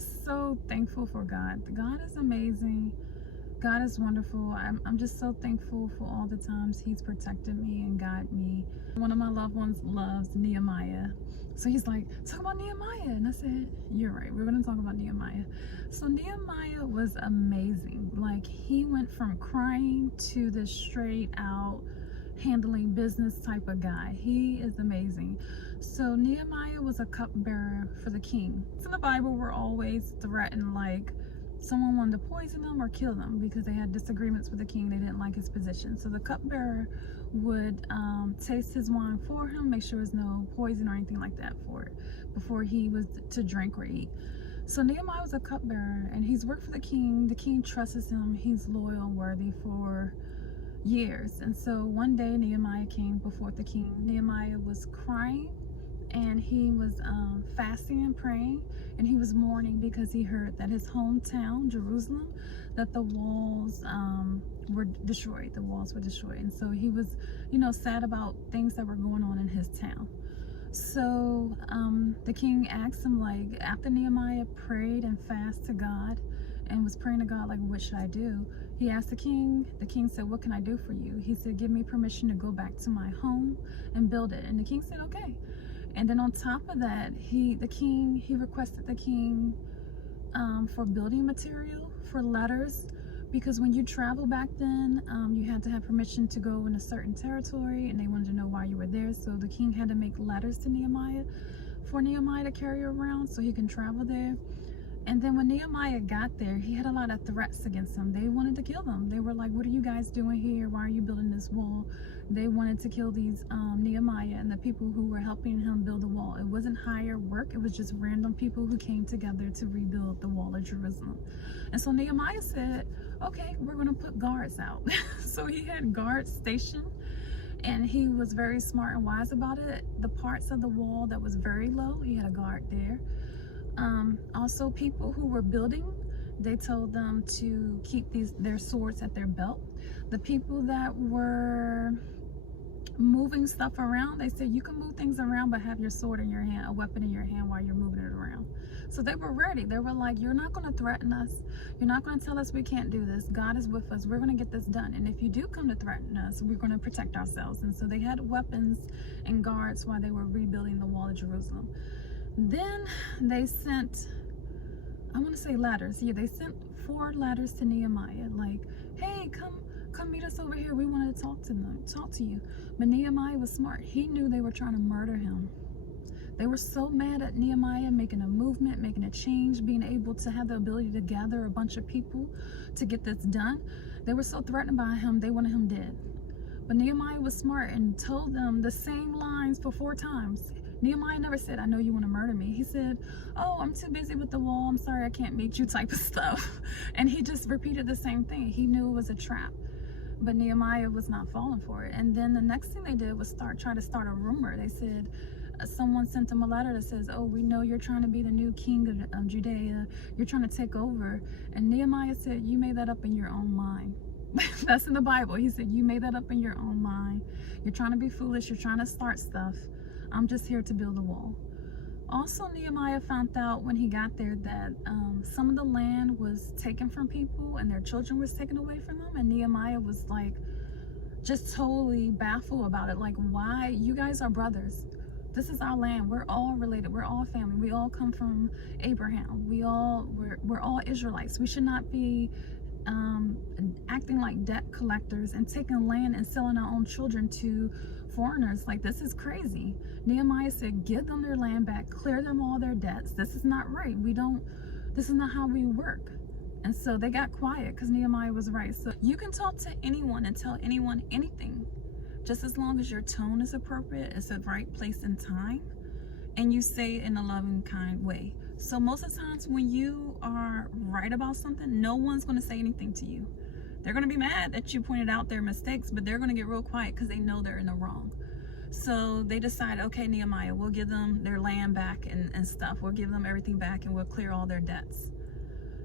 just so thankful for God. God is amazing. God is wonderful. I'm just so thankful for all the times He's protected me and guided me. One of my loved ones loves Nehemiah. So he's like, talk about Nehemiah. And I said, you're right. We're going to talk about Nehemiah. So Nehemiah was amazing. Like, he went from crying to this straight out handling business type of guy. He is amazing. So Nehemiah was a cupbearer for the king. In the Bible, we're always threatened, like someone wanted to poison them or kill them because they had disagreements with the king. They didn't like his position. So the cupbearer would taste his wine for him, make sure there's no poison or anything like that for it before he was to drink or eat. So Nehemiah was a cupbearer, and he's worked for the king. The king trusts him. He's loyal and worthy for years. And so one day Nehemiah came before the king. Nehemiah was crying, and he was fasting and praying, and he was mourning because he heard that his hometown, Jerusalem, that the walls were destroyed. The walls were destroyed. And so he was, sad about things that were going on in his town. So the king asked him, like, after Nehemiah prayed and fasted to God and was praying to God, like, what should I do? He asked the king. The king said, what can I do for you? He said, give me permission to go back to my home and build it. And the king said, okay. And then on top of that, he requested the king for building material, for letters, because when you travel back then, you had to have permission to go in a certain territory, and they wanted to know why you were there. So the king had to make letters to Nehemiah for Nehemiah to carry around so he can travel there. And then when Nehemiah got there, he had a lot of threats against him. They wanted to kill him. They were like, what are you guys doing here? Why are you building this wall? They wanted to kill these Nehemiah and the people who were helping him build the wall. It wasn't hired work. It was just random people who came together to rebuild the wall of Jerusalem. And so Nehemiah said, okay, we're going to put guards out. So he had guards stationed, and he was very smart and wise about it. The parts of the wall that was very low, he had a guard there. Also, people who were building, they told them to keep their swords at their belt. The people that were moving stuff around, they said you can move things around but have your sword in your hand, a weapon in your hand while you're moving it around. So they were ready. They were like, you're not going to threaten us. You're not going to tell us we can't do this. God is with us. We're going to get this done. And if you do come to threaten us, we're going to protect ourselves. And so they had weapons and guards while they were rebuilding the wall of Jerusalem. Then they sent, I want to say letters. Yeah, they sent 4 letters to Nehemiah, like, hey, come meet us over here. We wanted to talk to you. But Nehemiah was smart. He knew they were trying to murder him. They were so mad at Nehemiah making a movement, making a change, being able to have the ability to gather a bunch of people to get this done. They were so threatened by him, they wanted him dead. But Nehemiah was smart and told them the same lines for 4 times. Nehemiah never said, I know you want to murder me. He said, oh, I'm too busy with the wall. I'm sorry, I can't meet you type of stuff. And he just repeated the same thing. He knew it was a trap. But Nehemiah was not falling for it. And then the next thing they did was try to start a rumor. They said, someone sent them a letter that says, oh, we know you're trying to be the new king of Judea. You're trying to take over. And Nehemiah said, you made that up in your own mind. That's in the Bible. He said, you made that up in your own mind. You're trying to be foolish. You're trying to start stuff. I'm just here to build a wall. Also, Nehemiah found out when he got there that some of the land was taken from people and their children was taken away from them. And Nehemiah was like, just totally baffled about it. Like, why? You guys are brothers. This is our land. We're all related. We're all family. We all come from Abraham. We're all Israelites. We should not be acting like debt collectors and taking land and selling our own children to foreigners. Like, this is crazy. Nehemiah said, give them their land back, clear them all their debts. This is not right. This is not how we work. And so they got quiet because Nehemiah was right. So you can talk to anyone and tell anyone anything, just as long as your tone is appropriate, it's the right place and time, and you say it in a loving, kind way. So most of the times when you are right about something, no one's going to say anything to you. They're going to be mad that you pointed out their mistakes, but they're going to get real quiet because they know they're in the wrong. So they decided, okay, Nehemiah, we'll give them their land back and stuff. We'll give them everything back and we'll clear all their debts.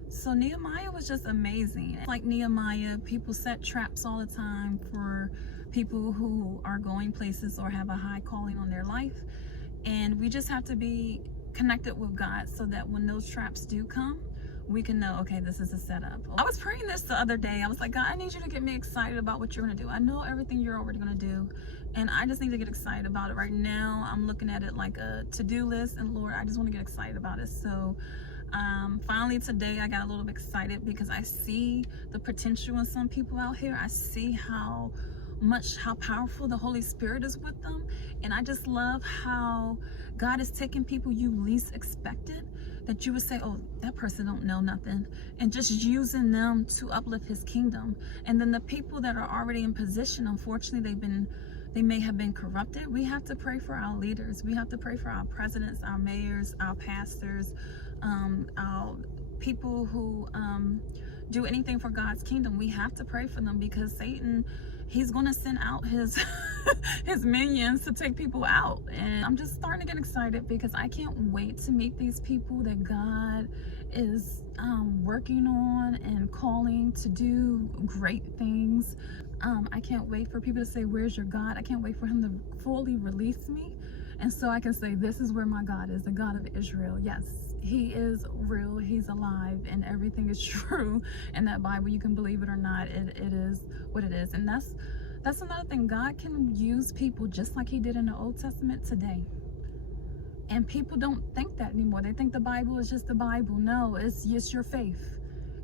So Nehemiah was just amazing. Like Nehemiah, people set traps all the time for people who are going places or have a high calling on their life. And we just have to be connected with God, so that when those traps do come, we can know, okay, this is a setup. I was praying this the other day. I was like, God, I need you to get me excited about what you're going to do. I know everything you're already going to do, and I just need to get excited about it right now. I'm looking at it like a to-do list, and Lord, I just want to get excited about it. So finally today I got a little bit excited because I see the potential in some people out here. I see how powerful the Holy Spirit is with them, and I just love how God is taking people you least expected, that you would say, oh, that person don't know nothing, and just using them to uplift his kingdom. And then the people that are already in position, unfortunately, they may have been corrupted. We have to pray for our leaders. We have to pray for our presidents, our mayors, our pastors, our people who do anything for God's kingdom. We have to pray for them, because Satan, he's going to send out his his minions to take people out. And I'm just starting to get excited, because I can't wait to meet these people that God is working on and calling to do great things. I can't wait for people to say, where's your God? I can't wait for him to fully release me, and so I can say, this is where my God is, the God of Israel. Yes, he is real, he's alive, and everything is true in that Bible. You can believe it or not, it is what it is. And that's another thing. God can use people just like he did in the Old Testament today. And people don't think that anymore. They think the Bible is just the Bible. No, it's just your faith.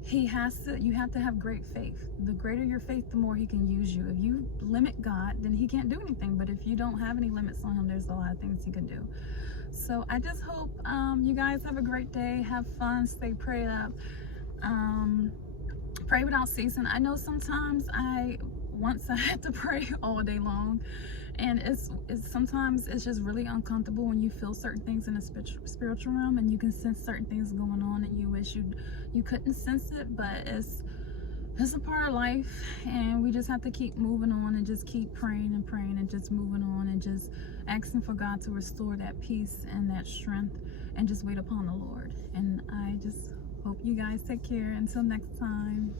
You have to have great faith. The greater your faith, the more he can use you. If you limit God, then he can't do anything. But if you don't have any limits on him, there's a lot of things he can do. So I just hope you guys have a great day. Have fun. Stay prayed up. Pray without ceasing. I know sometimes once I had to pray all day long, and sometimes it's just really uncomfortable when you feel certain things in the spiritual realm, and you can sense certain things going on, and you wish you couldn't sense it. But it's a part of life, and we just have to keep moving on and just keep praying and praying and just moving on and just asking for God to restore that peace and that strength, and just wait upon the Lord. And I just hope you guys take care. Until next time.